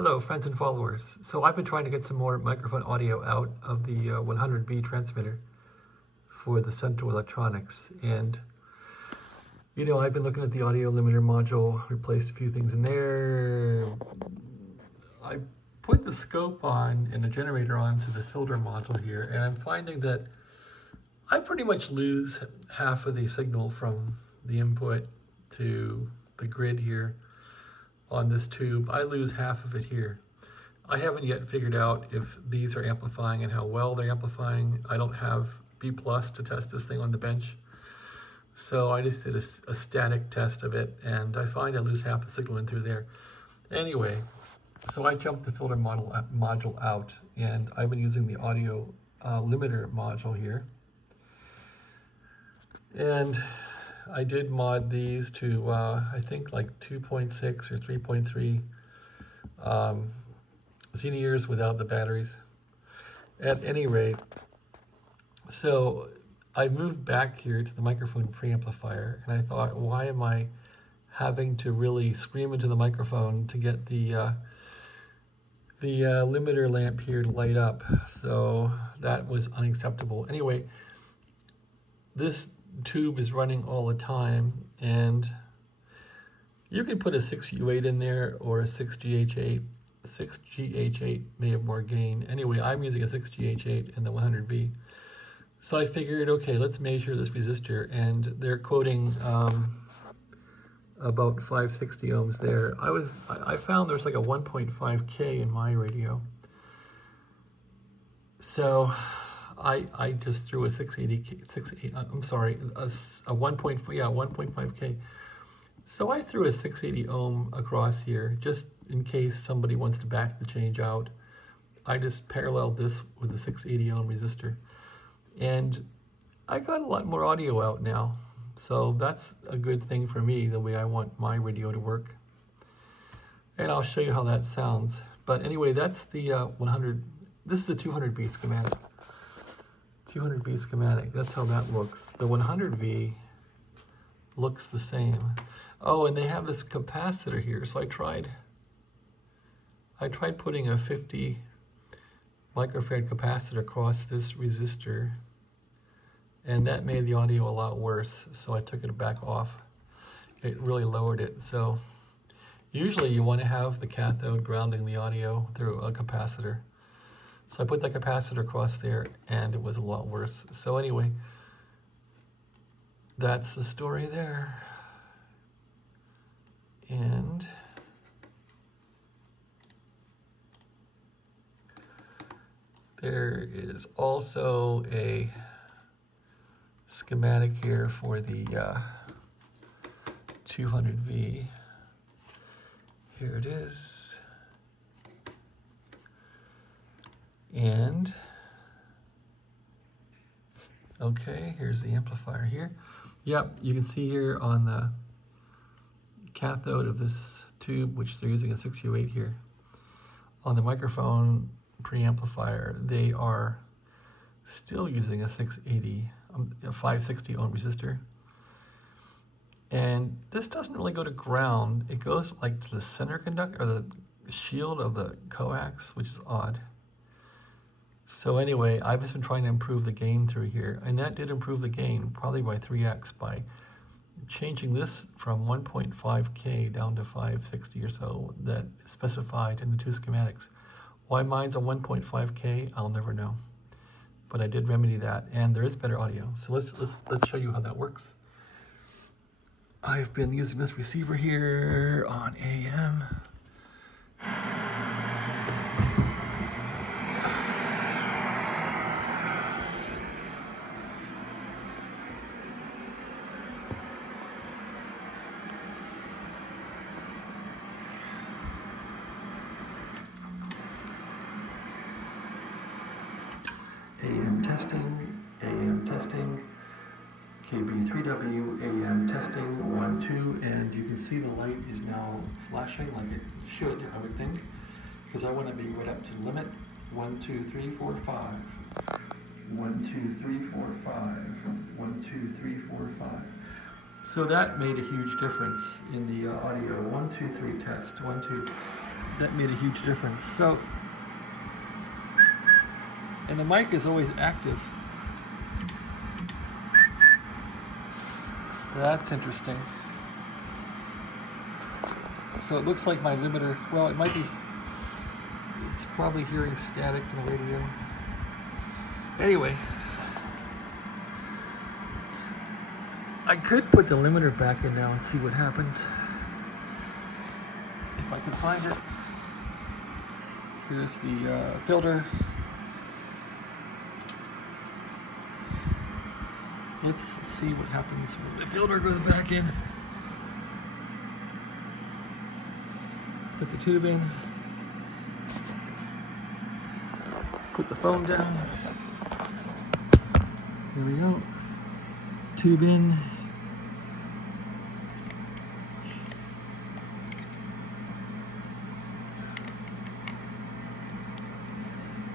Hello, friends and followers. So I've been trying to get some more microphone audio out of the 100B transmitter for the Central Electronics. And, you know, I've been looking at the audio limiter module, replaced a few things in there. I put the scope on and the generator onto the filter module here, and I'm finding that I pretty much lose half of the signal from the input to the grid here. On this tube, I lose half of it here. I haven't yet figured out if these are amplifying and how well they're amplifying. I don't have B+ to test this thing on the bench. So I just did a static test of it, and I find I lose half the signal in through there. Anyway, so I jumped the filter module out, and I've been using the audio limiter module here. And I did mod these to, I think like 2.6 or 3.3 Xeniers without the batteries. At any rate, so I moved back here to the microphone preamplifier, and I thought, why am I having to really scream into the microphone to get the limiter lamp here to light up? So that was unacceptable. Anyway, this tube is running all the time, and you can put a 6U8 in there or a 6GH8. 6GH8 may have more gain. Anyway, I'm using a 6GH8 in the 100V. So I figured, okay, let's measure this resistor, and they're quoting about 560 ohms there. I found there's like a 1.5K in my radio. So I just threw a 1.5K. So I threw a 680 ohm across here, just in case somebody wants to back the change out. I just paralleled this with a 680 ohm resistor. And I got a lot more audio out now. So that's a good thing for me, the way I want my radio to work. And I'll show you how that sounds. But anyway, that's the 100, this is the 200V schematic. 200V schematic, that's how that looks. The 100V looks the same. Oh, and they have this capacitor here. So I tried putting a 50 microfarad capacitor across this resistor, and that made the audio a lot worse. So I took it back off. It really lowered it. So usually you want to have the cathode grounding the audio through a capacitor. So I put that capacitor across there, and it was a lot worse. So anyway, that's the story there. And there is also a schematic here for the 200V. Here it is. And, okay, here's the amplifier here. Yep, you can see here on the cathode of this tube, which they're using a 6U8 here. On the microphone preamplifier, they are still using a 560 ohm resistor. And this doesn't really go to ground. It goes like to the center conductor, or the shield of the coax, which is odd. So anyway, I've just been trying to improve the gain through here, and that did improve the gain, probably by 3x, by changing this from 1.5K down to 560 or so that is specified in the two schematics. Why mine's a 1.5K, I'll never know. But I did remedy that, and there is better audio. So let's show you how that works. I've been using this receiver here on AM. AM testing, KB3W, AM testing, 1, 2, and you can see the light is now flashing like it should, I would think, because I want to be right up to limit. 1, 2, 3, 4, 5. 1, 2, 3, 4, 5. 1, 2, 3, 4, 5. So that made a huge difference in the audio. 1, 2, 3 test. 1, 2. that made a huge difference. So, and the mic is always active. That's interesting. So it looks like my limiter, well, it might be, it's probably hearing static from the radio. Anyway, I could put the limiter back in now and see what happens. If I can find it. Here's the filter. Let's see what happens when the filter goes back in. Put the tube in. Put the phone down. Here we go. Tube in.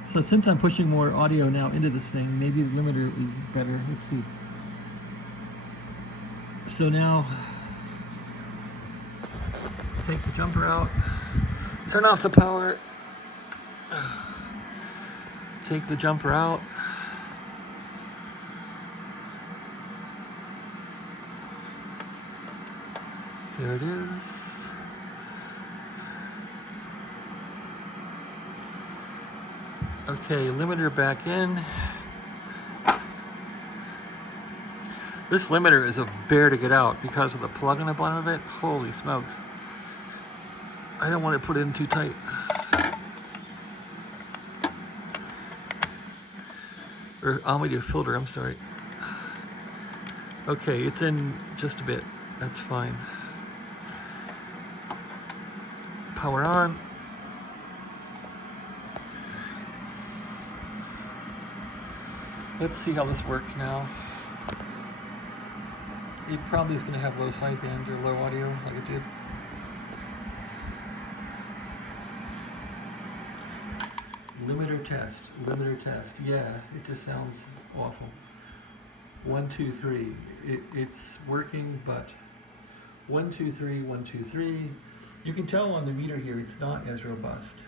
So since I'm pushing more audio now into this thing, maybe the limiter is better. Let's see. So now, take the jumper out, turn off the power, take the jumper out, there it is. Okay, limiter back in. This limiter is a bear to get out because of the plug on the bottom of it. Holy smokes. I don't want to put it in too tight. Or almedia filter, I'm sorry. Okay, it's in just a bit. That's fine. Power on. Let's see how this works now. It probably is going to have low sideband or low audio like it did. Limiter test. Yeah, it just sounds awful. 1, 2, 3. It's working, but 1, 2, 3, 1, 2, 3. You can tell on the meter here it's not as robust.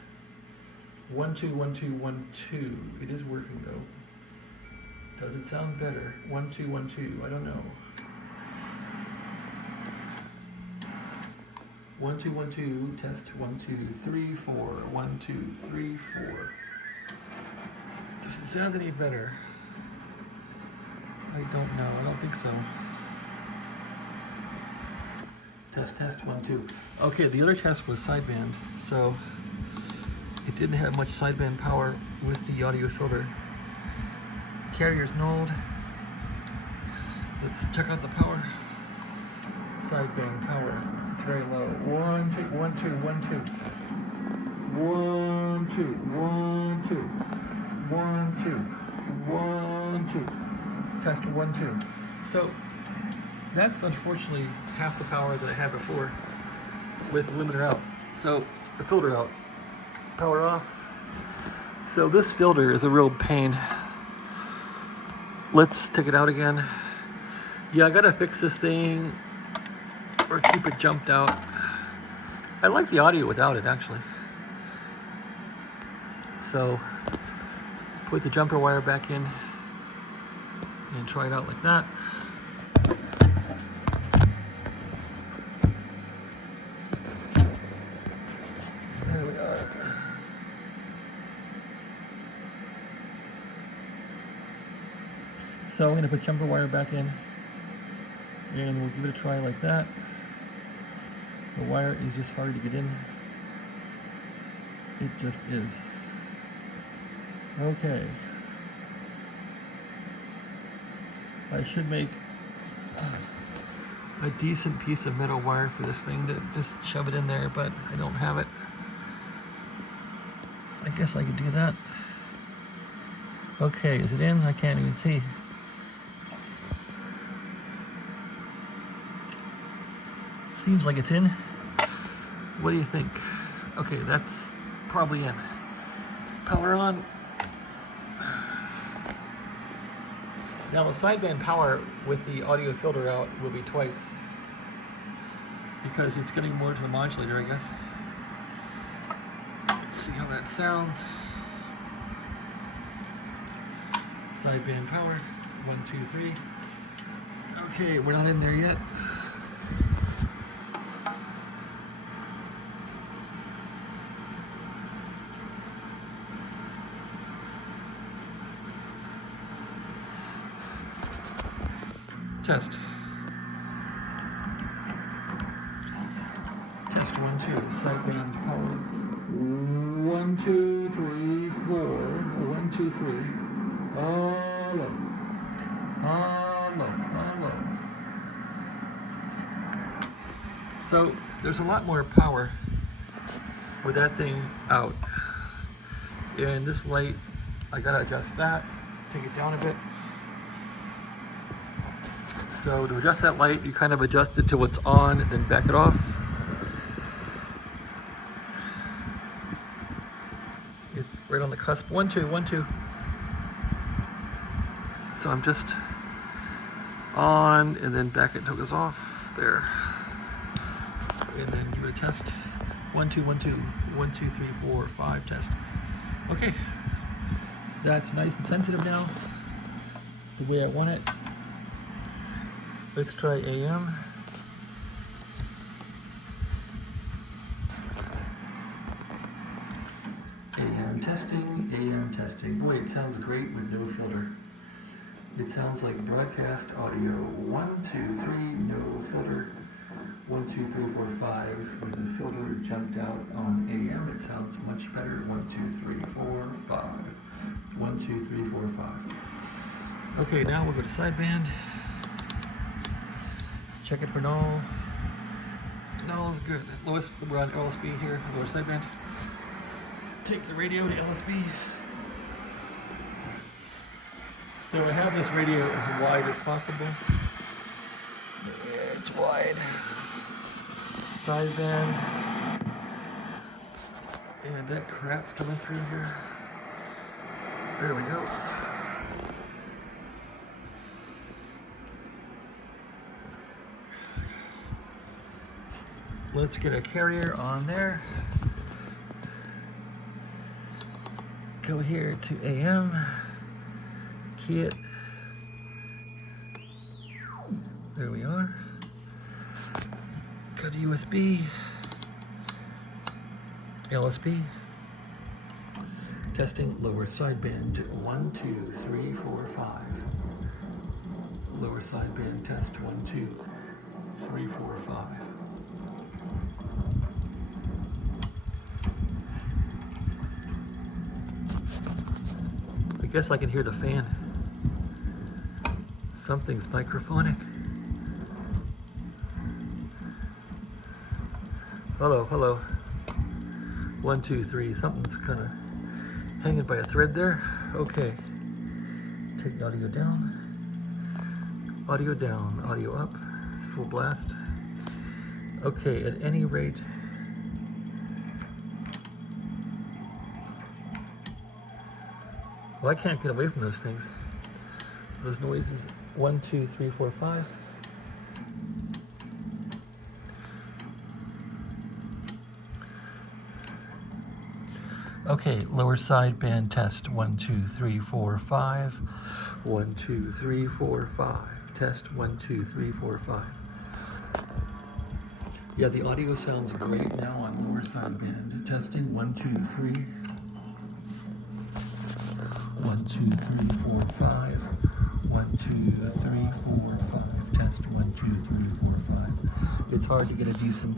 1, 2, 1, 2, 1, 2. It is working though. Does it sound better? 1, 2, 1, 2. I don't know. 1, 2, 1, 2, test 1, 2, 3, 4, 1, 2, 3, 4. Doesn't sound any better. I don't know, I don't think so. Test 1, 2. Okay, the other test was sideband, so it didn't have much sideband power with the audio filter. Carrier's nulled. Let's check out the power. Sideband power. It's very low. 1, 2, 1, 2, 1, 2. 1, 2, 1, 2. 1, 2, 1, 2. Test 1, 2. So that's unfortunately half the power that I had before with the limiter out. So the filter out. Power off. So this filter is a real pain. Let's take it out again. Yeah, I gotta fix this thing or keep it jumped out. I like the audio without it, actually. So, put the jumper wire back in and try it out like that. There we are. So I'm going to put jumper wire back in and we'll give it a try like that. The wire is just hard to get in. It just is. Okay. I should make a decent piece of metal wire for this thing to just shove it in there, but I don't have it. I guess I could do that. Okay, is it in? I can't even see. Seems like it's in. What do you think? Okay, that's probably in. Power on. Now the sideband power with the audio filter out will be twice because it's getting more to the modulator, I guess. Let's see how that sounds. Sideband power, 1, 2, 3. Okay, we're not in there yet. Test. Test 1, 2. Sideband power. 1, 2, 3, 4. 1, 2, 3. Hello. Hello. Hello. So there's a lot more power with that thing out. And this light, I gotta adjust that, take it down a bit. So to adjust that light, you kind of adjust it to what's on and then back it off. It's right on the cusp. 1, 2, 1, 2. So I'm just on and then back it until it goes off. There. And then give it a test. 1, 2, 1, 2. 1, 2, 3, 4, 5. Test. Okay. That's nice and sensitive now. The way I want it. Let's try AM. AM testing. Boy, it sounds great with no filter. It sounds like broadcast audio. 1, 2, 3, no filter. 1, 2, 3, 4, 5. With the filter jumped out on AM, it sounds much better. 1, 2, 3, 4, 5. 1, 2, 3, 4, 5. Okay, now we'll go to sideband. Check it for null. Null is good. Lowest, we're on LSB here, lower sideband. Take the radio to LSB. So I have this radio as wide as possible. Yeah, it's wide. Sideband. And that crap's coming through here. There we go. Let's get a carrier on there. Go here to AM. Key it. There we are. Go to USB. LSB. Testing lower sideband. 1, 2, 3, 4, 5. Lower sideband test. 1, 2, 3, 4, 5. I guess I can hear the fan. Something's microphonic. Hello, hello. 1, 2, 3. Something's kind of hanging by a thread there. Okay. Take the audio down. Audio down. Audio up. It's full blast. Okay, at any rate. Well, I can't get away from those things. Those noises. 1, 2, 3, 4, 5. Okay, lower sideband test. 1, 2, 3, 4, 5. 1, 2, 3, 4, 5. Test. 1, 2, 3, 4, 5. Yeah, the audio sounds great now on lower sideband. Testing. 1, 2, 3. 1, 2, 3, 4, 5. 1, 2, 3, 4, 5. Test. 1, 2, 3, 4, 5. It's hard to get a decent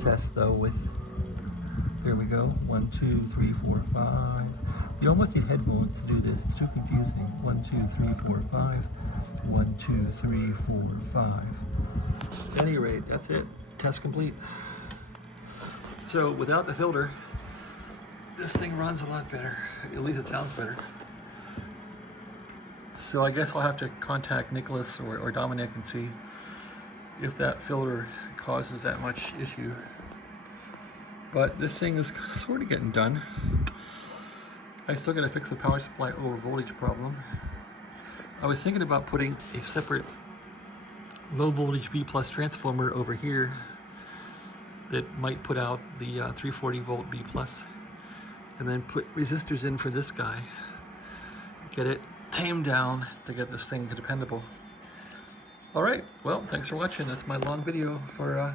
test though with. Here we go. 1, 2, 3, 4, 5. You almost need headphones to do this. It's too confusing. 1, 2, 3, 4, 5. 1, 2, 3, 4, 5. At any rate, that's it. Test complete. So without the filter, this thing runs a lot better. At least it sounds better. So I guess I'll have to contact Nicholas or Dominic and see if that filter causes that much issue. But this thing is sort of getting done. I still got to fix the power supply over voltage problem. I was thinking about putting a separate low voltage B plus transformer over here that might put out the 340 volt B plus. and then put resistors in for this guy. Get it tamed down to get this thing dependable. All right, well, thanks for watching. That's my long video for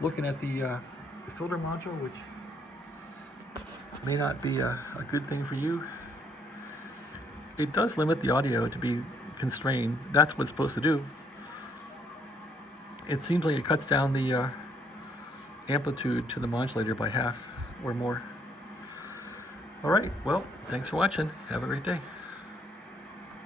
looking at the filter module, which may not be a good thing for you. It does limit the audio to be constrained. That's what it's supposed to do. It seems like it cuts down the amplitude to the modulator by half or more. All right, well, thanks for watching. Have a great day.